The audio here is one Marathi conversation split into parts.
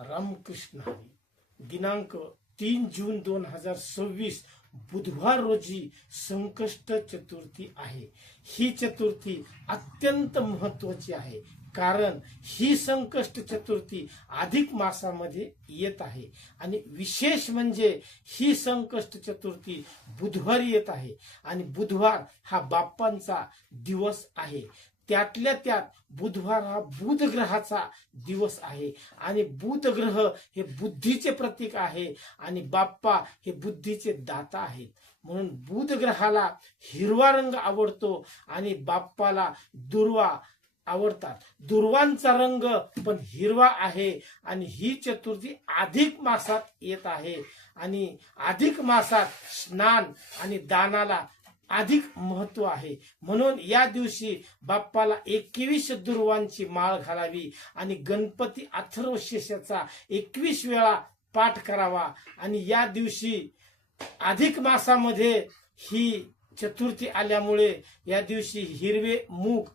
रामकृष्ण हरी. दिनांक 3 जून 2026 बुधवार रोजी संकष्ट चतुर्थी आहे. ही चतुर्थी अत्यंत महत्वाची आहे, कारण ही संकष्ट चतुर्थी अधिक मासामध्ये येत आहे. आणि विशेष म्हणजे ही संकष्ट चतुर्थी बुधवारी येत आहे. आणि बुधवार हा बाप्पांचा दिवस आहे. त्यातल्या त्यात बुधवार हा बुध ग्रहाचा दिवस आहे. आणि बुध ग्रह हे बुद्धीचे प्रतीक आहे आणि बाप्पा हे बुद्धीचे दाता आहेत. म्हणून बुध ग्रहाला हिरवा रंग आवडतो आणि बाप्पाला दुर्वा आवडतात. दुर्वांचा रंग पण हिरवा आहे. आणि ही चतुर्थी अधिक मासात येत आहे. आणि अधिक मासात स्नान आणि दानाला अधिक महत्व आहे. म्हणून या दिवशी बाप्पाला 21 दुर्वांची माळ घालावी आणि गणपती अथर्वशीर्षाचा 21 वेळा पाठ करावा. आणि या दिवशी अधिक मासामध्ये ही चतुर्थी आल्यामुळे या दिवशी हिरवे मूग,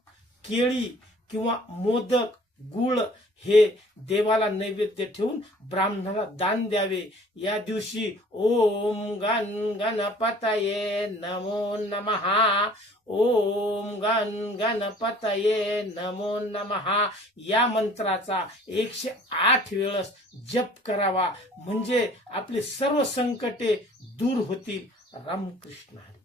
केळी किंवा मोदक, गुळ हे देवाला नैवेद्य ठेवून ब्राह्मणाला दान द्यावे. या दिवशी ओम गण गणपतये नमो नमः, ओम गण गणपतये नमो नमः या मंत्राचा 108 वेळेस जप करावा. म्हणजे आपले सर्व संकटे दूर होतील. रामकृष्ण हरी.